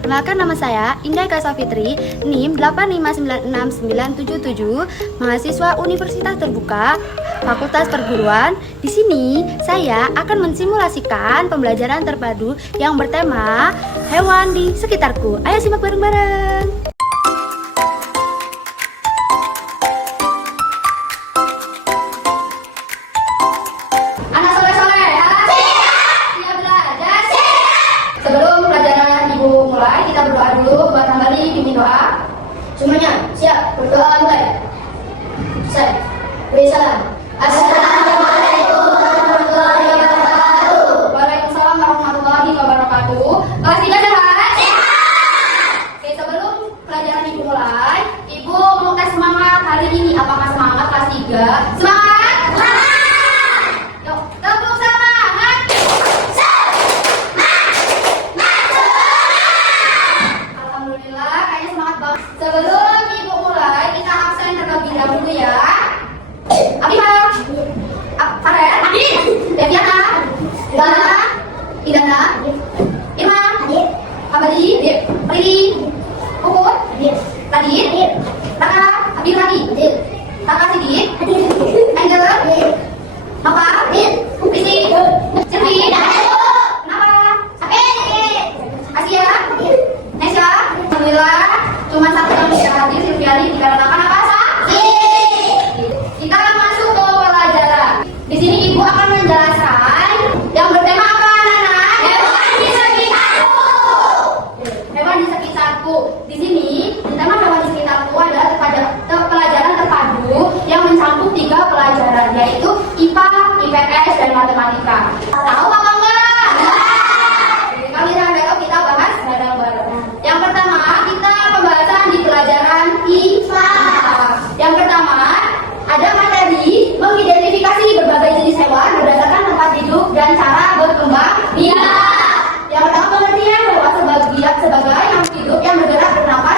Perkenalkan, nama saya Indah Eka Safitri, NIM 8596977, mahasiswa Universitas Terbuka, Fakultas Perguruan. Di sini saya akan mensimulasikan pembelajaran terpadu yang bertema hewan di sekitarku. Ayo simak bareng-bareng. Anak soleh-soleh, siap belajar? Sebelum pelajaran Ibu mulai, kita berdoa dulu. Buat kembali bimbing doa. Semuanya siap, berdoa mulai. Saya beri salam. Assalamualaikum warahmatullahi wabarakatuh. Waalaikumsalam warahmatullahi wabarakatuh. Kelas 3 sehat? Oke, sebelum pelajaran Ibu mulai, Ibu mau tes semangat hari ini. Apakah semangat kelas 3? Semangat! Yuk, tepuk semangat! Alhamdulillah, kayaknya semangat banget. Sebelum Ibu mulai, kita absen terlebih dahulu ya. Abimah, Karen, Deviana, Bana, Indana, Irma, Abadi, Riri, Puput, Radit, Raka, Abim lagi, Raka Sidik, Angel, Nova, Risi, Sylvie, kenapa? Asia, Nesya, alhamdulillah, cuma satu yang bisa hadir, Sylviani, dikarenakan apa? Kita akan masuk ke pelajaran. Di sini Ibu akan menjelaskan yang bertema apa, anak-anak? Hewan di sekitarku. Hewan di sekitarku. Di sini, tema hewan di sekitarku adalah pelajaran terpadu yang mencakup 3 pelajaran, yaitu IPA, IPS, dan matematika. Tahu apa enggak? Kami akan kita bahas bareng-bareng. Yang pertama, kita pembahasan di pelajaran IPA. Yang pertama, ada materi mengidentifikasi berbagai jenis hewan berdasarkan tempat hidup dan cara berkembang biak. Yang pertama, pengertian bahwa sebagai makhluk hidup yang bergerak, bernafas,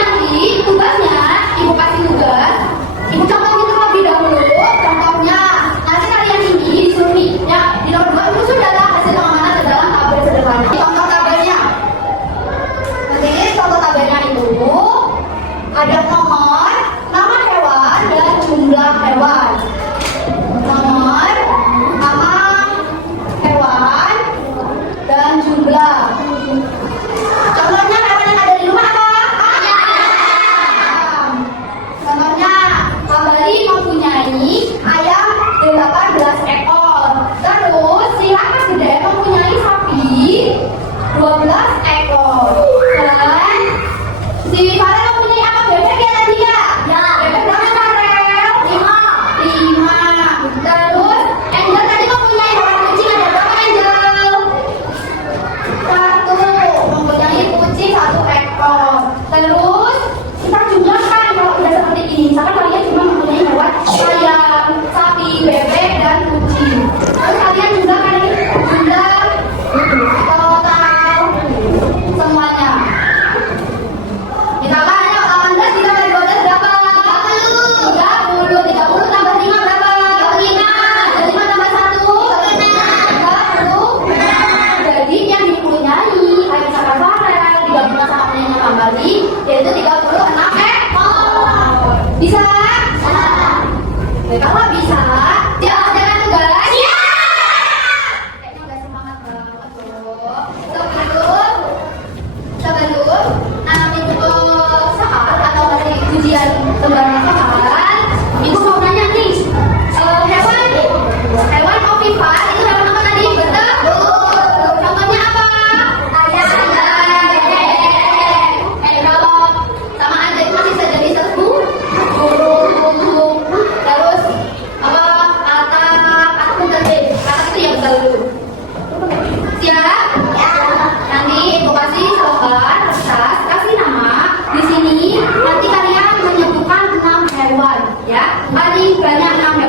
nanti tugasnya ibu kasih tugas, ibu contohin terlebih dahulu. Contohnya nanti kalian ini disuruh nih, ya di nomor 2 itu sudahlah hasil pengamanan ke dalam tabel sederhana. Contoh tabelnya, nanti contoh tabelnya itu ada nomor, nama hewan dan jumlah hewan. Nomor, nama hewan dan jumlah. Contohnya hewan yang ada di rumah apa? Ayam. Contohnya Kambali mempunyai ayam 18 ekor. Terus si Raka Gede mempunyai sapi 12 ekor. Dan si Farel mempunyai apa? Bebek ya tadi ya? Ya. Bebek berapa Farel? 5. Terus Angel tadi mempunyai hewan kucing ada berapa Angel? 1. Mempunyai kucing 1 ekor. Terus kita jumlahkan kalau udah seperti ini. Misalkan kalian cuma mempunyai hewan ayam, sapi, bebek, dan kucing. Terus kalian jumlahkan ini jumlah total semuanya. Misalkan ayo 18 ditambah 12 berapa? 30. 30 tambah 5 berapa? 35. 35 tambah 1 30. Jadi yang dipunyai Aisyah Farel digabungkan sama punyanya Kambali yaitu 36 ekor. Bisa? Kalau bisa, jangan tugas. Iya. Kayaknya udah semangat banget tuh. Sebelum nanti soal atau nanti ujian lembaran soal, ibu mau nanya nih, hewan ovipar itu hewan apa tadi? Betul. Contohnya apa? Ayam. Kalau sama aja itu masih saja bisa burung. Terus apa? Katak bukan deh. Katak itu yang dulu. Siap? Ya. Nanti ibu kasih lembar kertas, kasih nama. Di sini nanti kalian menyebutkan 6 hewan, ya. Paling banyak 6